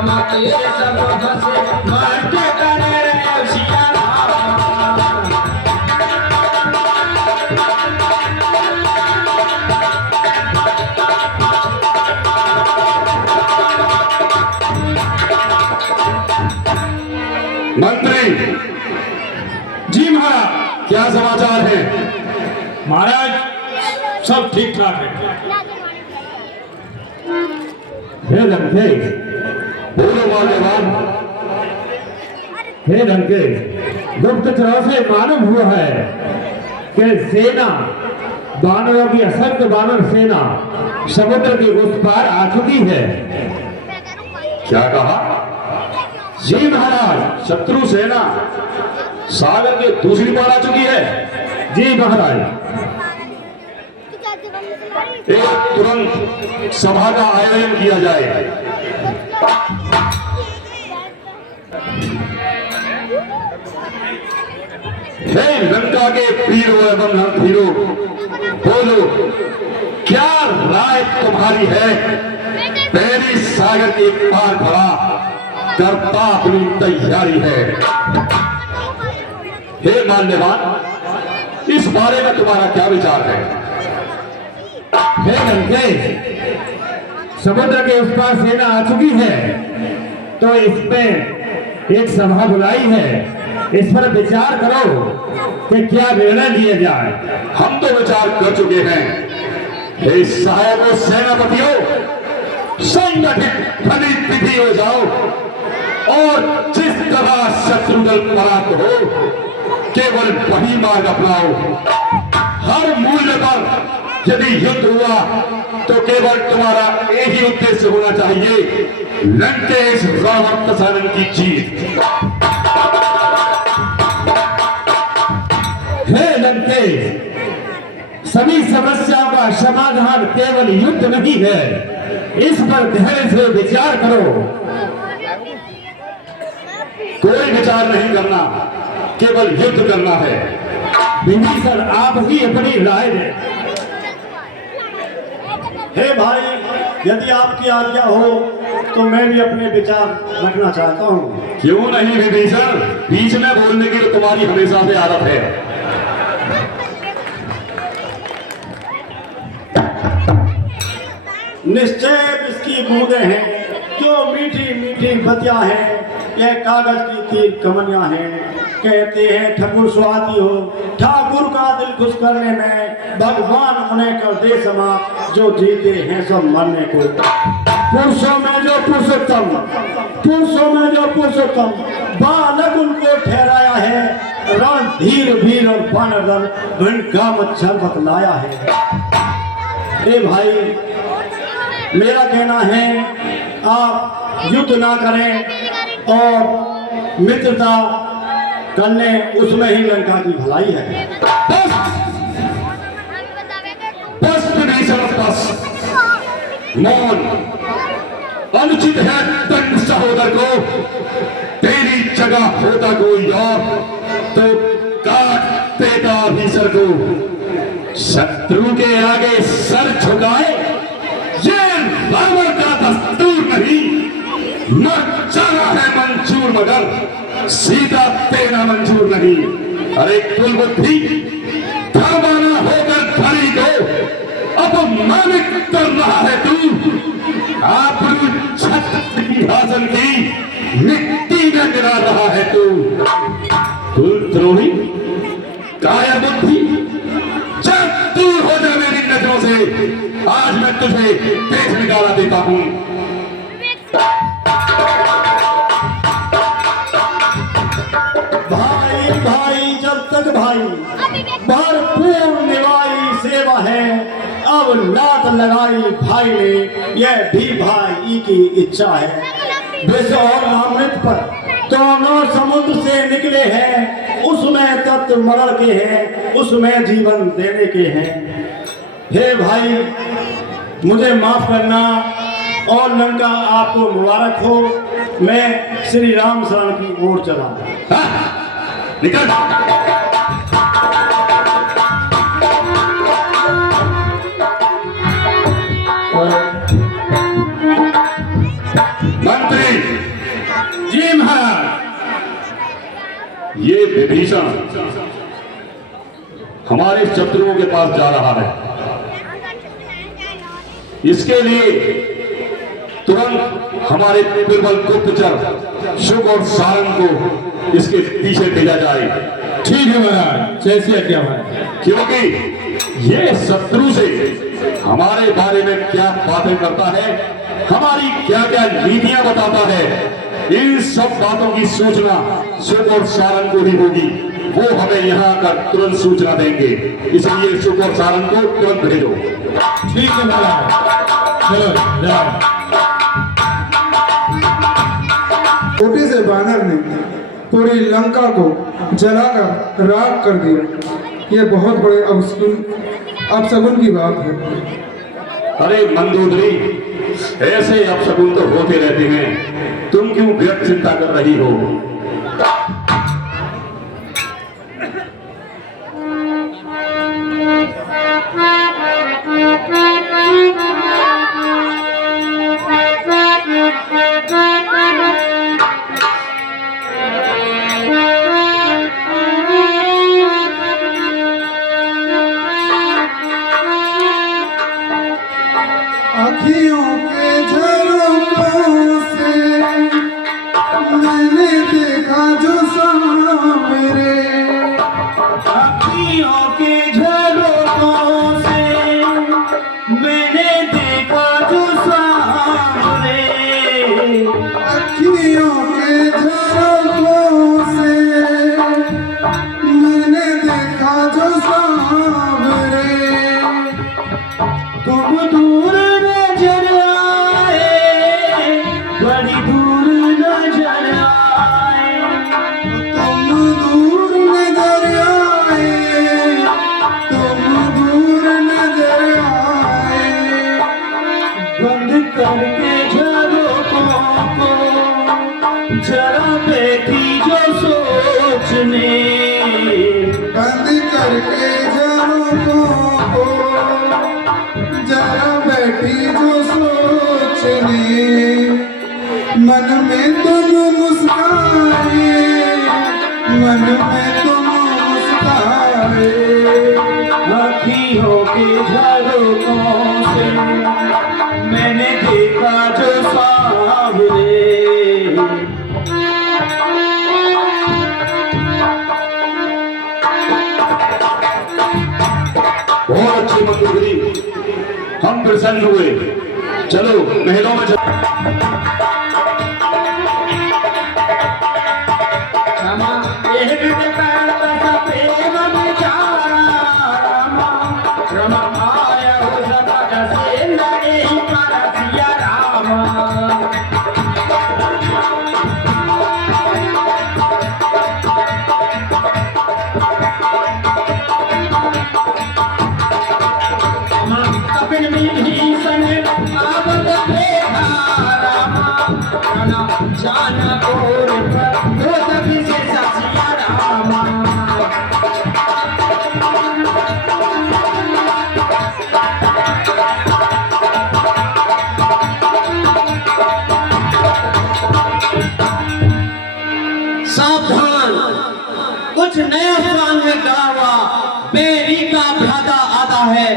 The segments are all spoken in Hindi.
माते सब फसे माटे करे रे सिया मंत्री जी महाराज। क्या समाचार है? महाराज सब ठीक ठाक है। हे लंके, बोलो माल्यवान। हे लंके, गुप्तचरों से मालूम हुआ है कि सेना वानरों की असंख्य वानर सेना समुद्र के उस पार आ चुकी है। क्या कहा? जी महाराज। शत्रु सेना सागर के दूसरी पार आ चुकी है। जी महाराज। एक तुरंत सभा का आयोजन किया जाए। हे लंका के वीरों एवं रणधीरों, बोलो क्या राय तुम्हारी है? पहली सागर के पार खड़ा करता अपनी तैयारी है। हे मान्यवान, इस बारे में तुम्हारा क्या विचार है? हे लंके, समुद्र के उस पार सेना आ चुकी है तो इसमें एक सभा बुलाई है। इस पर विचार करो कि क्या निर्णय लिया जाए। हम तो विचार कर चुके हैं। हे साहबों सेनापतियों, संगठित फली विधि हो जाओ और जिस तरह शत्रु दल परास्त हो केवल वही मार्ग अपनाओ। हर मूल्य पर यदि युद्ध हुआ तो केवल तुम्हारा एक ही उद्देश्य होना चाहिए, लंकेश रावण दशरथ की जीत। हे लंकेश, सभी समस्याओं का समाधान केवल युद्ध नहीं है। इस पर धैर्य से विचार करो। कोई विचार नहीं करना, केवल युद्ध करना है। विभीषण, आप ही अपनी राय दें। हे भाई, यदि आपकी आज्ञा हो तो मैं भी अपने विचार रखना चाहता हूँ। क्यों नहीं विभीषण, बीच में बोलने की तो तुम्हारी हमेशा से आदत है। निश्चय इसकी बूंदें हैं जो मीठी मीठी बतियां हैं, यह कागज की तीर कमनियां हैं। कहते हैं ठाकुर स्वाति हो, ठाकुर का दिल खुश करने में भगवान उन्हें कर दे समा, जो जीते हैं सब मरने को। पुरुषों में जो पुरुषोत्तम, पुरुषों में जो पुरुषोत्तम, बालक उनको ठहराया है। रणधीर वीर और वानर उनका मच्छर बतलाया है। ए भाई, मेरा कहना है आप युद्ध ना करें और मित्रता करने, उसमें ही लंका की भलाई है। बस विभीषण बस, मौन। अनुचित है तन सहोदर को, तेरी जगह होता कोई और तो काट देता भीषण को। शत्रु के आगे सर झुकाए ये रावण का दस्तूर नहीं। न जाना है मंजूर मगर सीता तेरा मंजूर नहीं। अरे कुल बुद्धि धर्माना होकर खड़ी को अपमानित कर रहा है तू। आबरू छत्र की हासिल की मिट्टी में गिरा रहा है तू। कुलद्रोही, काया बुद्धि, जब दूर हो जा मेरी नजरों से। आज मैं तुझे देश निकाला देता हूं। भाई भाई जब तक भाई, भरपूर निभाई सेवा है। अब लात लगाई भाई ने, यह भी भाई की इच्छा है। विष और अमृत पर दोनों समुद्र से निकले हैं, उसमें तत्व मरण के हैं, उसमें जीवन देने के हैं। हे भाई, मुझे माफ करना और लंका आपको मुबारक हो। मैं श्री राम शरण की ओर चला। निकल। मंत्री, जी महाराज। ये विभीषण हमारे शत्रुओं के पास जा रहा है। इसके लिए तुरंत हमारे बिरबल गुप्तचर शुक और सारंग को इसके पीछे भेजा जाए। ठीक है महाराज, जैसी आज्ञा महाराज। क्योंकि ये शत्रु से हमारे बारे में क्या बातें करता है, हमारी क्या क्या नीतियां बताता है, इन सब बातों की सूचना शुक और सारंग को ही होगी। वो हमें यहाँ आकर तुरंत सूचना देंगे, इसलिए शुक और सारंग को तुरंत भेजो। ठीक है महाराज, चलो जाओ। छोटे से बानर ने पूरी लंका को जलाकर राख कर दिया। ये बहुत बड़े अपशगुन की बात है। अरे मंदोदरी, ऐसे अपशगुन तो होते रहते हैं, तुम क्यों व्यर्थ चिंता कर रही हो? आँखियों के झरोखों से मैंने देखा जो सामने। अखियों के झरोखों से मैंने देखा जो सामने। अखियों के झरोखों से मैंने देखा जो सामने। तुम दूर नजर आए, बड़ी दूर नजर आए। तुम दूर नजर आए, तुम दूर नजर आए। बंद करके झरोखों को जरा बैठी जो सोचने। बंद करके झरोखों को जरा बैठी जो सोचने। मन में तुम मुस्काए, मन में तुम मुस्काए। अखियों के झरोखों से मैंने देखा जो सामने। बहुत अच्छी मंदोदरी, हम प्रसन्न हुए। चलो महलों में चलो। जाना कोर पर वो तभी से सासिया रामा। सावधान, कुछ नया स्वांग है गड़ा हुआ। बेरी का भ्राता आता है,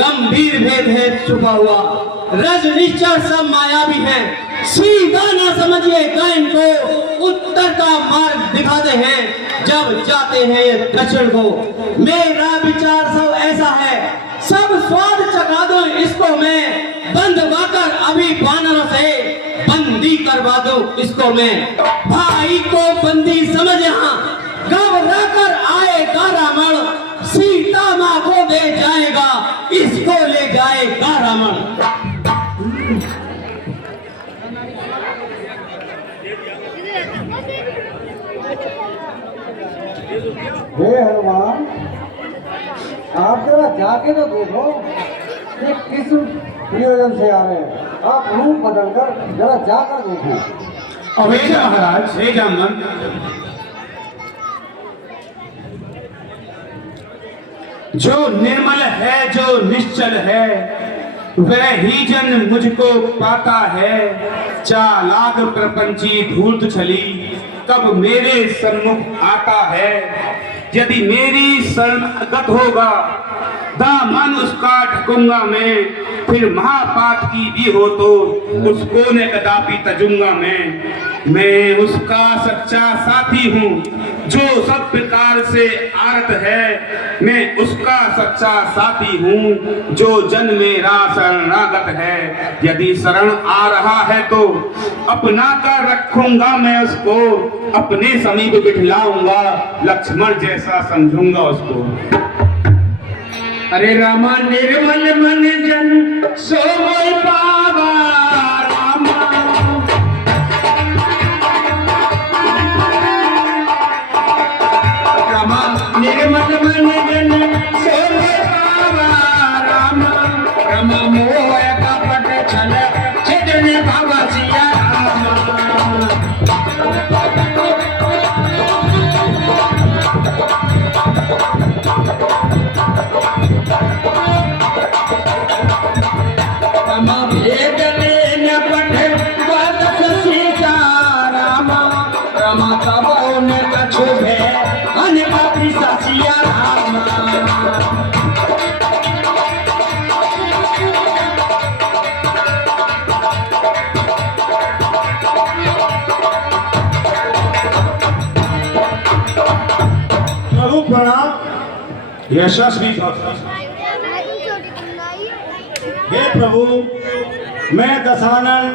गंभीर भेद है छुपा हुआ। रजनीचर सब मायावी हैं, सीधा ना समझिए गायन को। उत्तर का मार्ग दिखाते हैं, जब जाते हैं ये दक्षिण को। मेरा विचार सब ऐसा है, सब स्वाद चखा दो इसको मैं। बंधवाकर अभी बानरों से बंदी करवा दो इसको मैं। भाई को बंदी समझ यहाँ घबरा कर आएगा रावण। सीता माँ को दे जाएगा, इसको ले जाएगा रावण। हे हनुमान, आप जरा जाके तो देखो ये किस प्रयोजन से आ रहे हैं। आप रूप बदलकर जरा जाकर देखो। अवश्य महाराज। हे जामन, जो निर्मल है, जो निश्चल है, वह ही जन मुझको पाता है, चालाक प्रपंची धूर्त छली कब मेरे सन्मुख आता है। यदि मेरी शरणागत होगा दामन उसका ढकूंगा मैं, फिर महापाप की भी हो तो उसको ने कदापि तजूंगा मैं उसका सच्चा साथी हूँ जो सब प्रकार से आरत है। मैं उसका सच्चा साथी हूँ जो जन मेरा शरणागत है। यदि शरण आ रहा है तो अपना कर रखूंगा मैं उसको, अपने समीप बिठलाऊंगा लक्ष्मण जैसा समझूंगा उसको। अरे रामा निर्मल मन जन सो मोहि पावा रामा। रामा निर्मल मन जन सो मोहि पावा रामा। रामा मोह कपट छल छिदन भव सिया रामा। रामा भेद लेन पठ बद सीता रामा। रामा तब न कछु भय अनपति ससिया रामा। प्रभु प्रणाम। यशस्वी भव। हे प्रभु, मैं दशानन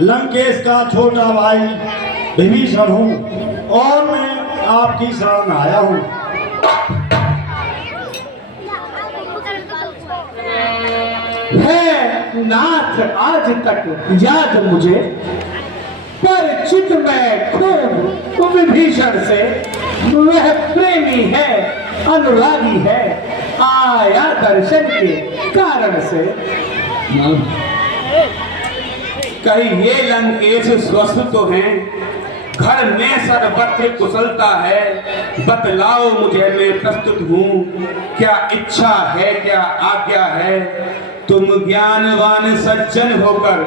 लंकेश का छोटा भाई विभीषण हूँ और मैं आपकी शरण आया हूँ। है नाथ आज तक याद मुझे, पर चित में खूब विभीषण से वह प्रेमी है अनुरागी है, आया दर्शन के कारण से। कहीं ये लंकेश स्वस्थ तो हैं, घर में सर्वत्र कुशलता है। बतलाओ मुझे, मैं प्रस्तुत हूँ, क्या इच्छा है क्या आज्ञा है। तुम ज्ञानवान सज्जन होकर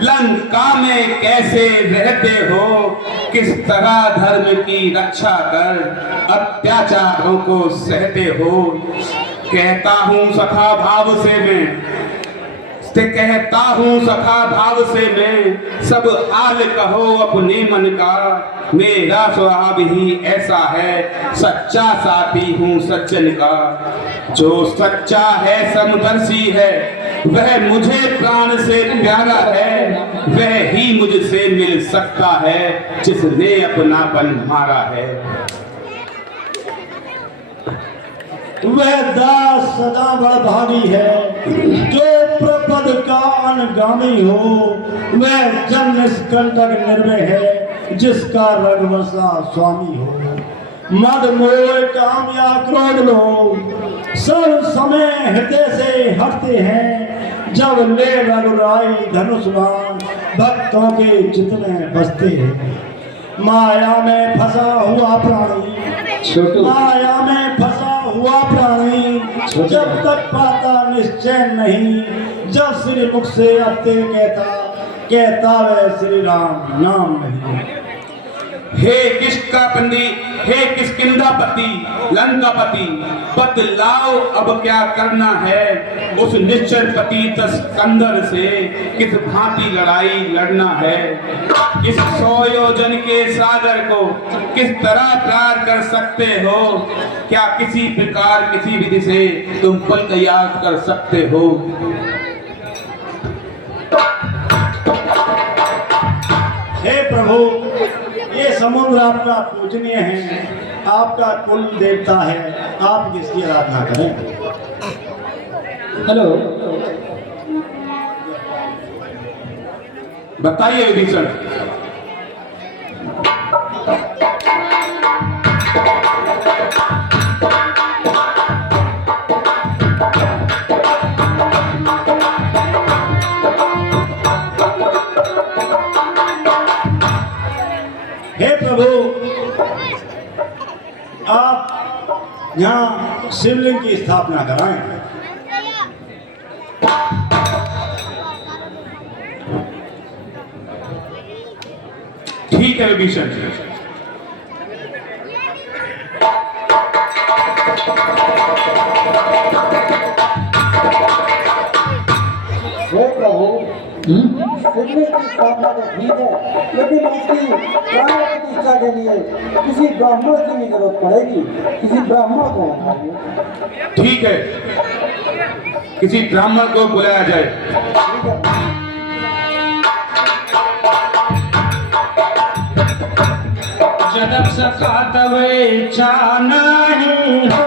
लंका में कैसे रहते हो, किस तरह धर्म की रक्षा कर अत्याचारों को सहते हो। कहता हूँ सखा भाव से मैं सब हाल कहो अपने मन का। मेरा स्वभाव ही ऐसा है, सच्चा साथी हूँ सज्जन का। जो सच्चा है समदर्शी है, वह मुझे प्राण से प्यारा है। वह ही मुझसे मिल सकता है जिसने अपनापन मारा है। वह दास सदा बड़भागी है जो प्रपद का अनगामी हो। वह जन निष्कंटक निर्भय है जिसका रघुवंशा स्वामी हो। मद मोह काम या क्रोध लोग सब समय हृदय से हटते हैं। जब ले रघुराई धनुष बाण भक्तों के जितने बसते हैं। माया में फंसा हुआ प्राणी, माया में फंसा हुआ प्राणी जब तक पाता निश्चय नहीं। जब श्री मुख से अत्य कहता वह श्री राम नाम नहीं। हे किष्किंधापति, हे किष्किंधापति लंकापति, बतलाओ अब क्या करना है। उस निश्चर पति तस्कंदर से किस भांति लड़ाई लड़ना है। इस 100 योजन के सागर को किस तरह पार कर सकते हो। क्या किसी प्रकार किसी विधि से तुम पल याद कर सकते हो। हे प्रभु, ये समुद्र आपका पूजनीय है, आपका कुल देवता है, आप किसकी आराधना करें। हेलो, बताइए विभीषण। हे प्रभु, आप यहाँ शिवलिंग की स्थापना कराएं। ठीक है विभीषण। हे प्रभु, सुनने की कामना तो ठीक है, लेकिन उसकी प्राण प्रतिष्ठा के लिए किसी ब्राह्मण की भी जरूरत पड़ेगी। किसी ब्राह्मण को उठाइए। ठीक है, किसी ब्राह्मण को बुलाया जाए। ठीक है। जब सका तब इच्छा नहीं हो